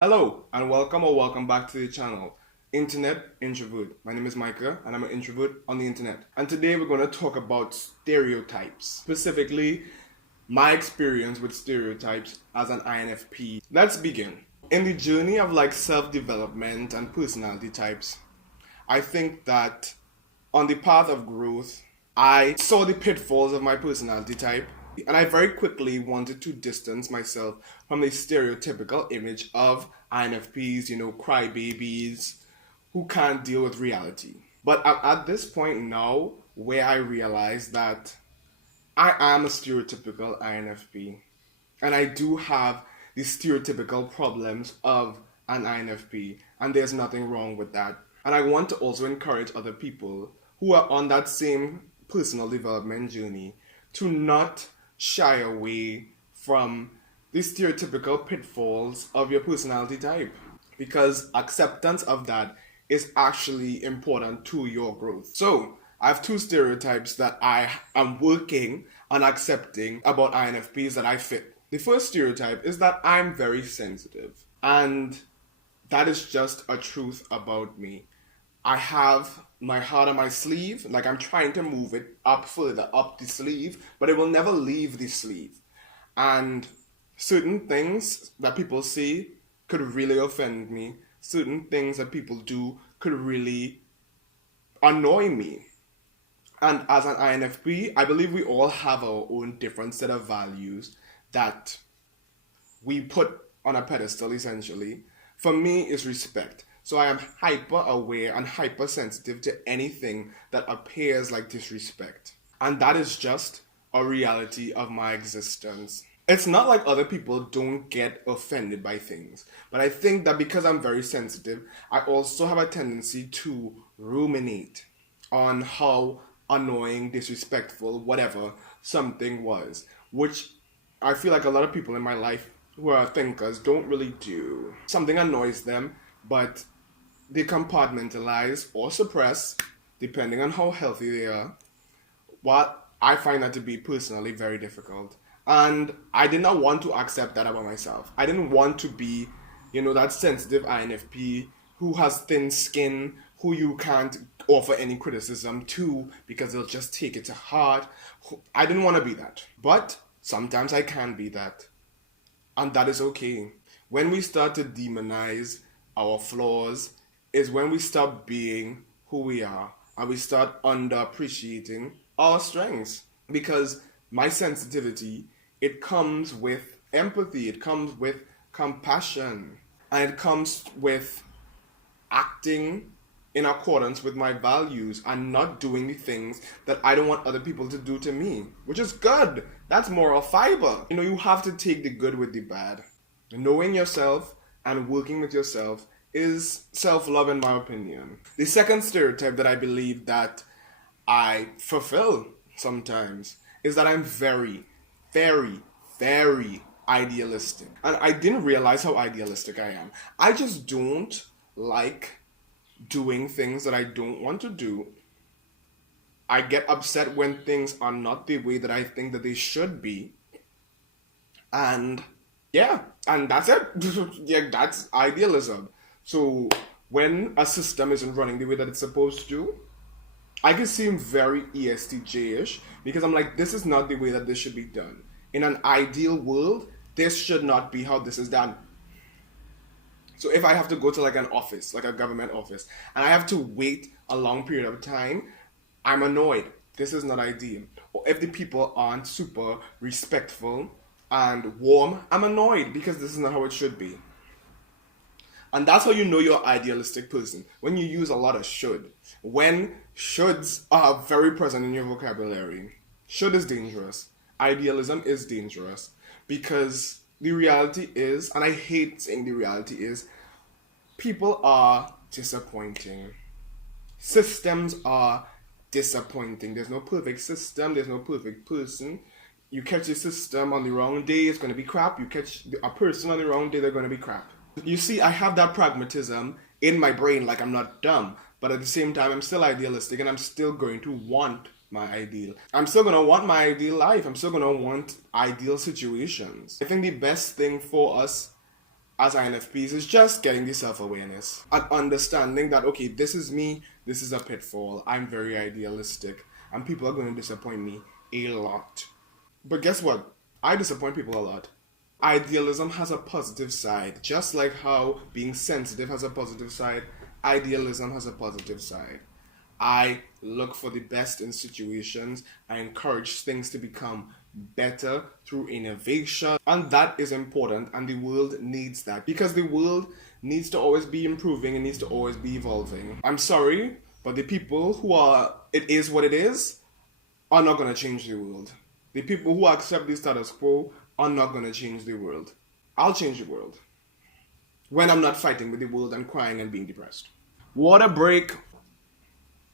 Hello and welcome or welcome back to the channel Internet Introvert. My name is Micah and I'm an introvert on the internet. And today we're going to talk about stereotypes, specifically my experience with stereotypes as an INFP. Let's begin. In the journey of self-development and personality types, I think that on the path of growth, I saw the pitfalls of my personality type, and I very quickly wanted to distance myself from the stereotypical image of INFPs, crybabies who can't deal with reality. But I'm at this point now where I realize that I am a stereotypical INFP, and I do have the stereotypical problems of an INFP, and there's nothing wrong with that. And I want to also encourage other people who are on that same personal development journey to not shy away from the stereotypical pitfalls of your personality type, because acceptance of that is actually important to your growth. So, I have two stereotypes that I am working on accepting about INFPs that I fit. The first stereotype is that I'm very sensitive, and that is just a truth about me. I have my heart on my sleeve, like I'm trying to move it up further up the sleeve, but it will never leave the sleeve. And certain things that people say could really offend me. Certain things that people do could really annoy me. And as an INFP, I believe we all have our own different set of values that we put on a pedestal essentially. For me, is respect. So I am hyper aware and hypersensitive to anything that appears like disrespect. And that is just a reality of my existence. It's not like other people don't get offended by things, but I think that because I'm very sensitive, I also have a tendency to ruminate on how annoying, disrespectful, whatever something was, which I feel like a lot of people in my life who are thinkers don't really do. Something annoys them, but they compartmentalize or suppress, depending on how healthy they are. What I find that to be personally very difficult. And I did not want to accept that about myself. I didn't want to be, that sensitive INFP who has thin skin, who you can't offer any criticism to because they'll just take it to heart. I didn't want to be that. But sometimes I can be that. And that is okay. When we start to demonize our flaws, is when we stop being who we are and we start underappreciating our strengths. Because my sensitivity, it comes with empathy, it comes with compassion, and it comes with acting in accordance with my values and not doing the things that I don't want other people to do to me, which is good. That's moral fiber. You have to take the good with the bad. Knowing yourself and working with yourself is self-love in my opinion. The second stereotype that I believe that I fulfill sometimes is that I'm very, very, very idealistic. And I didn't realize how idealistic I am. I just don't like doing things that I don't want to do. I get upset when things are not the way that I think that they should be. And yeah, and that's it. Yeah, that's idealism. So when a system isn't running the way that it's supposed to, I can seem very ESTJ-ish because I'm like, this is not the way that this should be done. In an ideal world, this should not be how this is done. So if I have to go to an office, like a government office, and I have to wait a long period of time, I'm annoyed. This is not ideal. Or if the people aren't super respectful and warm, I'm annoyed because this is not how it should be. And that's how you know you're an idealistic person. When you use a lot of should. When shoulds are very present in your vocabulary. Should is dangerous. Idealism is dangerous. Because the reality is, and I hate saying the reality is, people are disappointing. Systems are disappointing. There's no perfect system. There's no perfect person. You catch a system on the wrong day, it's going to be crap. You catch a person on the wrong day, they're going to be crap. You see, I have that pragmatism in my brain, like I'm not dumb, but at the same time, I'm still idealistic and I'm still going to want my ideal. I'm still going to want my ideal life. I'm still going to want ideal situations. I think the best thing for us as INFPs is just getting the self-awareness and understanding that, okay, this is me, this is a pitfall, I'm very idealistic, and people are going to disappoint me a lot. But guess what? I disappoint people a lot. Idealism has a positive side. Just like how being sensitive has a positive side, idealism has a positive side. I look for the best in situations. I encourage things to become better through innovation. And that is important, and the world needs that. Because the world needs to always be improving, it needs to always be evolving. I'm sorry, but the people who are, it is what it is, are not going to change the world. The people who accept the status quo are not going to change the world. I'll change the world when I'm not fighting with the world and crying and being depressed. Water break.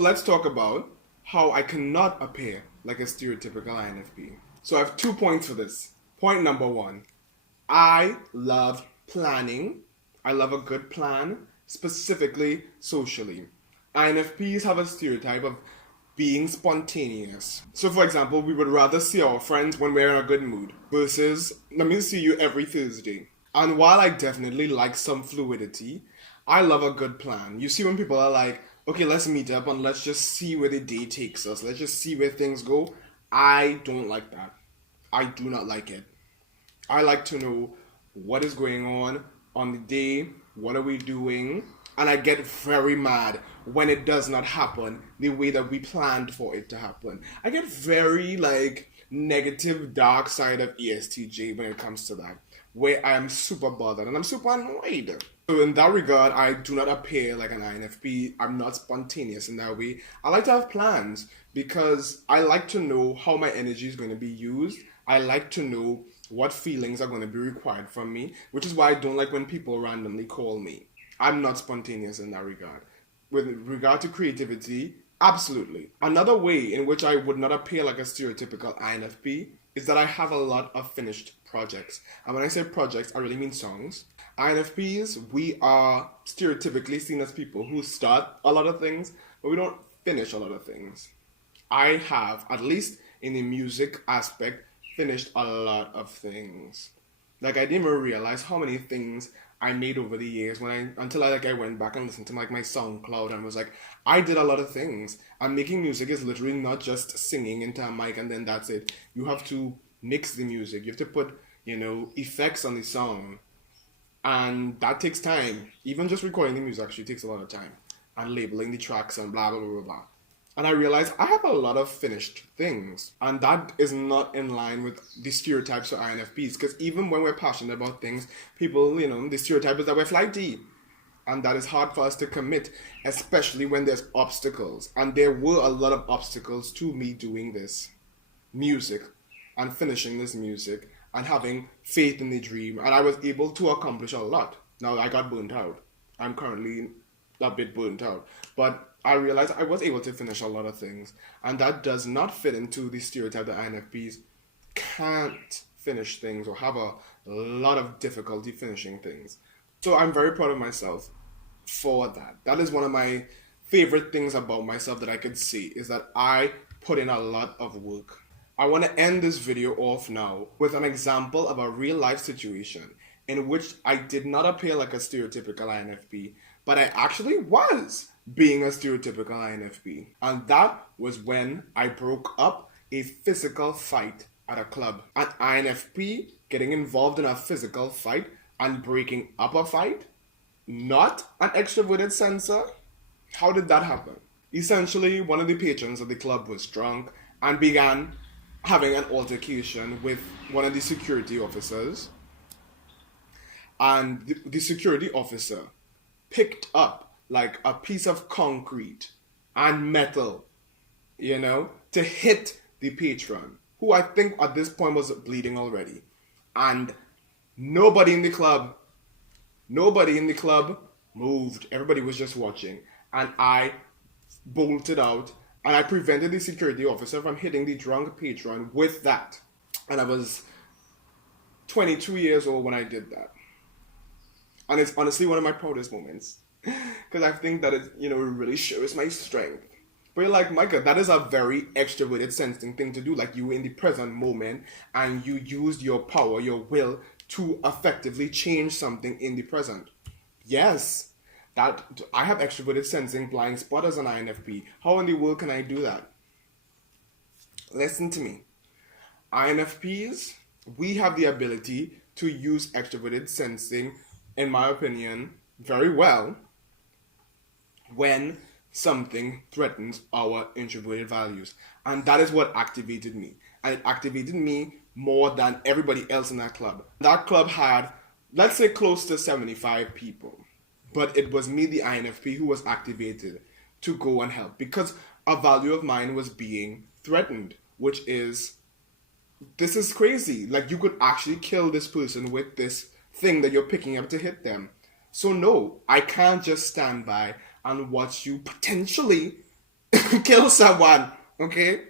Let's talk about how I cannot appear like a stereotypical INFP. So I have 2 points for this. Point number 1, I love planning. I love a good plan, specifically socially. INFPs have a stereotype of being spontaneous. So for example, we would rather see our friends when we're in a good mood versus, let me see you every Thursday. And while I definitely like some fluidity, I love a good plan. You see when people are like, okay, let's meet up and let's just see where the day takes us. Let's just see where things go. I don't like that. I do not like it. I like to know what is going on the day, what are we doing, and I get very mad when it does not happen the way that we planned for it to happen. I get very negative, dark side of ESTJ when it comes to that, where I am super bothered and I'm super annoyed. So in that regard, I do not appear like an INFP. I'm not spontaneous in that way. I like to have plans because I like to know how my energy is going to be used. I like to know what feelings are going to be required from me, which is why I don't like when people randomly call me. I'm not spontaneous in that regard. With regard to creativity, absolutely. Another way in which I would not appear like a stereotypical INFP is that I have a lot of finished projects. And when I say projects, I really mean songs. INFPs, we are stereotypically seen as people who start a lot of things, but we don't finish a lot of things. I have, at least in the music aspect, finished a lot of things. I didn't even realize how many things I made over the years until I went back and listened to my SoundCloud and was like, I did a lot of things. And making music is literally not just singing into a mic and then that's it. You have to mix the music. You have to put, effects on the song. And that takes time. Even just recording the music actually takes a lot of time. And labeling the tracks and blah, blah, blah, blah. And I realized I have a lot of finished things. And that is not in line with the stereotypes of INFPs. Because even when we're passionate about things, people, the stereotype is that we're flighty. And that is hard for us to commit, especially when there's obstacles. And there were a lot of obstacles to me doing this music and finishing this music and having faith in the dream. And I was able to accomplish a lot. Now, I got burnt out. I'm currently a bit burnt out. But I realized I was able to finish a lot of things. And that does not fit into the stereotype that INFPs can't finish things or have a lot of difficulty finishing things. So I'm very proud of myself for that. That is one of my favorite things about myself that I could see, is that I put in a lot of work. I want to end this video off now with an example of a real life situation in which I did not appear like a stereotypical INFP, but I actually was being a stereotypical INFP. And that was when I broke up a physical fight at a club. An INFP getting involved in a physical fight and breaking up a fight? Not an extroverted sensor? How did that happen? Essentially, one of the patrons of the club was drunk and began having an altercation with one of the security officers. And the security officer picked up a piece of concrete and metal, to hit the patron, who I think at this point was bleeding already. And nobody in the club moved. Everybody was just watching. And I bolted out and I prevented the security officer from hitting the drunk patron with that. And I was 22 years old when I did that. And it's honestly one of my proudest moments. Because I think that it, really shows my strength. But you're like, Micah, that is a very extroverted sensing thing to do. You were in the present moment and you used your power, your will to effectively change something in the present. Yes, that I have extroverted sensing blind spot as an INFP. How in the world can I do that? Listen to me. INFPs, we have the ability to use extroverted sensing, in my opinion, very well when something threatens our introverted values. And that is what activated me. And it activated me more than everybody else in that club. That club had, let's say, close to 75 people. But it was me, the INFP, who was activated to go and help because a value of mine was being threatened, which is, this is crazy. Like, you could actually kill this person with this thing that you're picking up to hit them. So no, I can't just stand by and watch you potentially kill someone, okay?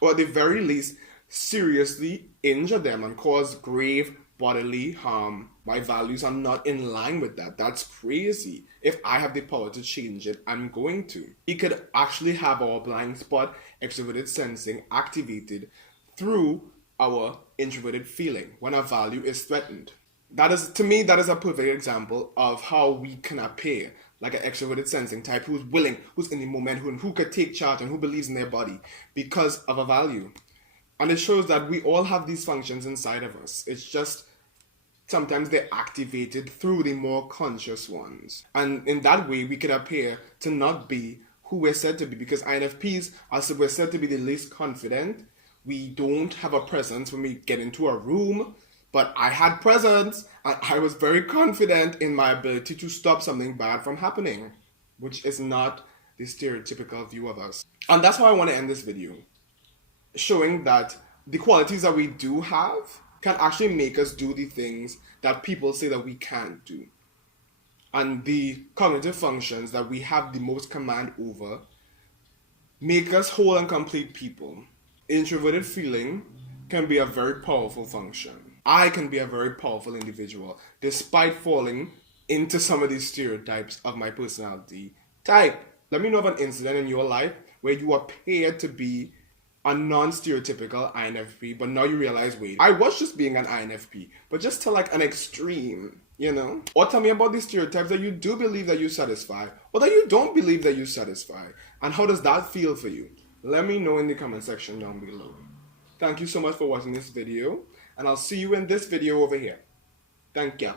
Or at the very least, seriously injure them and cause grave bodily harm. My values are not in line with that. That's crazy. If I have the power to change it, I'm going to. We could actually have our blind spot extroverted sensing activated through our introverted feeling when a value is threatened. That is, to me, that is a perfect example of how we can appear like an extroverted sensing type who's willing, who's in the moment, who could take charge and who believes in their body because of a value. And it shows that we all have these functions inside of us. It's just sometimes they're activated through the more conscious ones. And in that way, we could appear to not be who we're said to be, because INFPs are we're said to be the least confident. We don't have a presence when we get into a room. But I had presence, and I was very confident in my ability to stop something bad from happening, which is not the stereotypical view of us. And that's how I want to end this video, showing that the qualities that we do have can actually make us do the things that people say that we can't do. And the cognitive functions that we have the most command over make us whole and complete people. Introverted feeling can be a very powerful function. I can be a very powerful individual despite falling into some of these stereotypes of my personality type. Let me know of an incident in your life where you appeared to be a non-stereotypical INFP, but now you realize, wait, I was just being an INFP, but just to like an extreme, you know? Or tell me about the stereotypes that you do believe that you satisfy, or that you don't believe that you satisfy, and how does that feel for you? Let me know in the comment section down below. Thank you so much for watching this video, and I'll see you in this video over here. Thank you.